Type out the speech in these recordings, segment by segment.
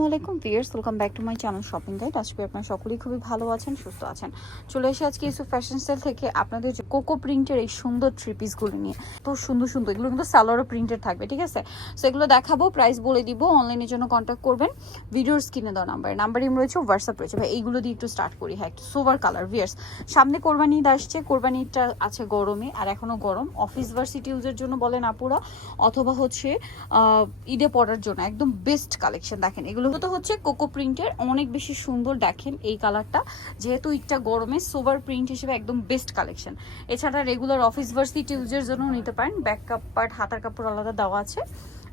আসসালামু আলাইকুম viewers welcome back to my channel shopping guide আজকে আপনারা সকলেই খুবই ভালো আছেন, সুস্থ আছেন। চলে এসে আজকে ইসু ফ্যাশন স্টাইল থেকে আপনাদের যে কোকো প্রিন্টের এই সুন্দর থ্রি পিসগুলো নিয়ে। তো সুন্দর সুন্দর, এগুলো কিন্তু সালোয়ারও প্রিন্টেড থাকবে, ঠিক আছে? সো এগুলো দেখাবো প্রাইস বলে দিব অনলাইনের জন্য কন্ট্যাক্ট করবেন। ভিডিওর স্ক্রিনে দেওয়া নাম্বার নাম্বার ইম রয়েছে হোয়াটসঅ্যাপ রয়েছে। ভাই, এইগুলো দিয়ে একটু স্টার্ট করি হ্যাঁ সোভার কালার ভিয়ার্স সামনে কোরবানি ঈদ আসছে কোরবানি ঈদটা আছে গরমে, আর এখনও গরম। অফিস ভার্সিটি ইউজের জন্য বলেন আপুরা, অথবা হচ্ছে ঈদে পড়ার জন্য, একদম বেস্ট কালেকশন দেখেন। এগুলো তো হচ্ছে কোকো প্রিন্টের অনেক বেশি সুন্দর দেখেন এই কালারটা। যেহেতু ইটটা গরমে সোবার প্রিন্ট হিসেবে একদম বেস্ট কালেকশন। এছাড়া রেগুলার অফিস ভার্সিটি ইউজের জন্য নিতে পারেন। ব্যাক কাপ পার্ট হাতার কাপড় আলাদা দেওয়া আছে।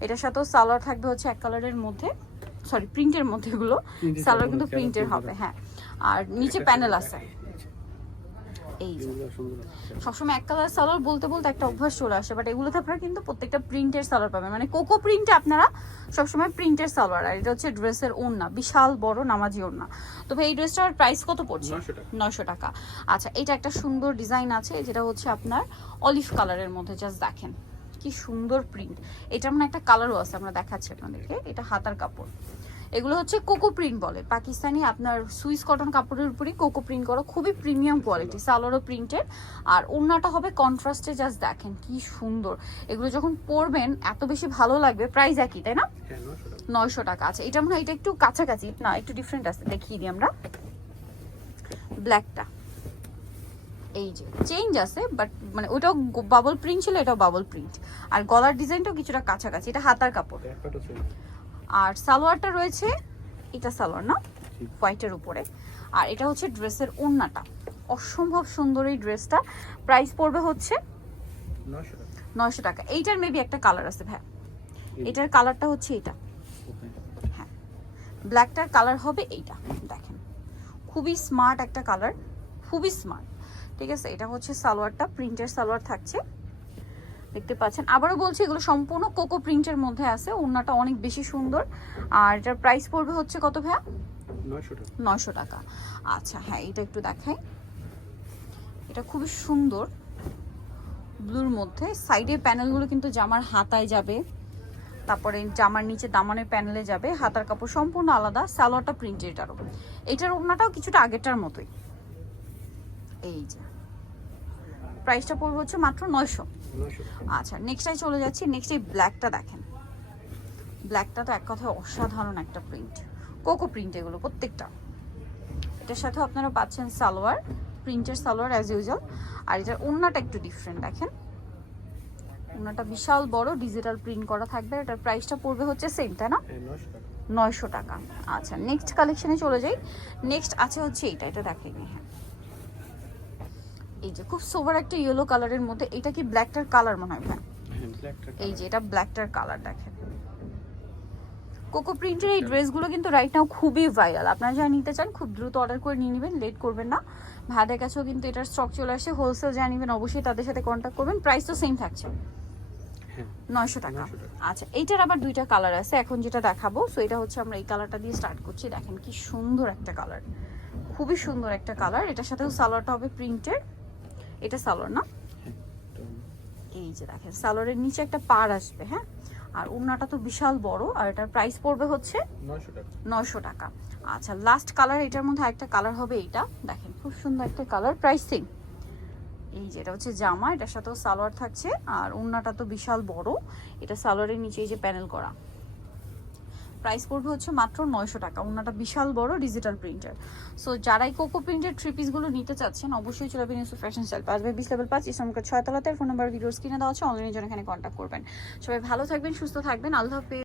এটার সাথেও সালোয়ার থাকবে হচ্ছে এক কালারের মধ্যে সরি প্রিন্টের মধ্যে এগুলো। সালোয়ার কিন্তু প্রিন্টের হবে হ্যাঁ। আর নিচে প্যানেল আছে। এই সবসময় এক কালার সালোয়ার বলতে বলতে একটা অভ্যাস চলে আসে বাট এগুলোতে আপনারা কিন্তু প্রত্যেকটা প্রিন্টের সালোয়ার পাবেন। মানে কোকো প্রিন্টে আপনারা সবসময় প্রিন্টের সালোয়ার আর এটা হচ্ছে ড্রেসের ওড়না বিশাল বড় নামাজি ওড়না। তো এই ড্রেসটার প্রাইস কত পড়ছে? 900 টাকা। নয়শো টাকা। আচ্ছা এটা একটা সুন্দর ডিজাইন আছে যেটা হচ্ছে আপনার অলিভ কালারের মধ্যে জাস্ট দেখেন। কি সুন্দর প্রিন্ট এটার মানে একটা কালারও আছে আমরা দেখাচ্ছি আপনাদেরকে। এটা হাতার কাপড়। এগুলো হচ্ছে কোকো প্রিন্ট বলে। পাকিস্তানি আপনার সুইস কটন কাপড়ের উপরই কোকো প্রিন্ট করা খুবই প্রিমিয়াম কোয়ালিটি সালোয়ারও প্রিন্টেড আর ওড়নাটা হবে কন্ট্রাস্টে জাস্ট দেখেন কি সুন্দর। এগুলো যখন পরবেন এত বেশি ভালো লাগবে প্রাইস একই তাই না? হ্যাঁ, 900 টাকা। নয়শো টাকা। আছে এটা মনে হয় এটা একটু কাছাকাছি না একটু ডিফারেন্ট আছে দেখিয়ে দিই আমরা। ব্ল্যাকটা এই যে চেঞ্জ আছে বাট মানে ওটাও বাবল প্রিন্ট ছিল এটাও বাবল প্রিন্ট আর গলার ডিজাইনটাও কিছুটা কাছাকাছি এটা হাতার কাপড়। আর সালোয়ারটা রয়েছে এটা সালোয়ার না হোয়াইটের উপরে। আর এটা হচ্ছে ড্রেসের ওড়নাটা। অসম্ভব সুন্দর এই ড্রেসটা। প্রাইস পড়বে হচ্ছে 900 টাকা। নয়শো টাকা। এইটার মেবি একটা কালার আছে ভাই এটার কালারটা হচ্ছে এটা হ্যাঁ। ব্ল্যাকটার কালার হবে এইটা। দেখেন। খুবই স্মার্ট একটা কালার খুবই স্মার্ট ঠিক আছে? এটা হচ্ছে সালোয়ারটা। প্রিন্টের সালোয়ার থাকছে। দেখতে পাচ্ছেন। আবারও বলছি এগুলো সম্পূর্ণ কোকো প্রিন্টের মধ্যে আছে। ওড়নাটা অনেক বেশি সুন্দর। আর এটার প্রাইস পড়বে হচ্ছে কত ভাইয়া? 900 টাকা। নয়শো টাকা। আচ্ছা হ্যাঁ এটা একটু দেখাই। এটা খুবই সুন্দর। ব্লুর মধ্যে। সাইডের প্যানেলগুলো কিন্তু জামার হাতায় যাবে। তারপরে জামার নিচে দামানের প্যানেলে যাবে। হাতার কাপড় সম্পূর্ণ আলাদা। সালোয়ারটা প্রিন্টেড আরও এটার ওড়নাটাও কিছুটা আগেরটার মতোই। এই যে। প্রাইসটা পড়বে হচ্ছে মাত্র নয়শো। আচ্ছা নেক্সটাই চলে যাচ্ছি। নেক্সট এই ব্ল্যাকটা দেখেন। ব্ল্যাকটা তো এক কথায় অসাধারণ একটা প্রিন্ট কোকো প্রিন্ট এগুলো প্রত্যেকটা। এটার সাথে আপনারা পাচ্ছেন সালোয়ার প্রিন্টের সালোয়ার অ্যাজ ইউজুয়াল আর এটার ওড়নাটা একটু ডিফারেন্ট দেখেন। ওড়নাটা বিশাল বড় ডিজিটাল প্রিন্ট করা থাকবে। এটার প্রাইসটা পড়বে হচ্ছে সেম তাই না? হ্যাঁ, 900 টাকা। নয়শো টাকা। আচ্ছা নেক্সট কালেকশনে চলে যাই। নেক্সট আছে হচ্ছে এইটা এটা দেখেন হ্যাঁ এই যে খুব সোভার একটা ইয়েলো কালারের মধ্যে এটা কি ব্ল্যাকটার কালার মনে হয় ভাই হ্যাঁ। এই যে এটা ব্ল্যাকটার কালার দেখেন। কোকো প্রিন্টের এই ড্রেসগুলো কিন্তু রাইট নাও খুবই ভাইরাল আপনারা যারা নিতে চান খুব দ্রুত অর্ডার করে নিয়ে নেবেন লেট করবেন না। ভাইদের কাছেও কিন্তু এটার স্টক চলে আসে। হোলসেল যারা নেবেন অবশ্যই তাদের সাথে কন্ট্যাক্ট করবেন। প্রাইস তো সেম থাকছে। হ্যাঁ, নয়শো টাকা। 900 টাকা। আচ্ছা এইটার আবার দুইটা কালার আছে। এখন যেটা দেখাবো সো এটা হচ্ছে আমরা এই কালারটা দিয়ে স্টার্ট করছি। দেখেন কি সুন্দর একটা কালার খুবই সুন্দর একটা কালার এটার সাথেও সালোয়ারটা হবে প্রিন্টের এটা সালোয়ার না? এই যে দেখেন সালোয়ারের নিচে একটা পার আসবে হ্যাঁ? আর ওড়নাটা তো বিশাল বড় আর এটার প্রাইস পড়বে হচ্ছে 900 টাকা। নয়শো টাকা। আচ্ছা লাস্ট কালার এটার মধ্যে একটা কালার হবে এইটা। দেখেন খুব সুন্দর একটা কালার প্রাইসিং এই যে এটা হচ্ছে জামা এটার সাথেও সালোয়ার থাকছে আর ওড়নাটা তো বিশাল বড়। এটা সালোয়ারের নিচে এই যে প্যানেল করা। প্রাইস পড়বে হচ্ছে মাত্র নয়শো টাকা। ওনাটা বিশাল বড় ডিজিটাল প্রিন্টার সো যারাই কোকো প্রিন্টের থ্রি পিসগুলো নিতে চাচ্ছেন, অবশ্যই চলে আপনি ফ্যাশন স্টাইল পাঁচ বাই বিশ লেভেল পাঁচ ইসলামকে ছয়তলাতে ফোন নাম্বার ভিডিওস কিনে দেওয়া আছে অনলাইনের জন্য এখানে কন্ট্যাক্ট করবেন। সবাই ভালো থাকবেন, সুস্থ থাকবেন। আল্লাহ হাফেজ।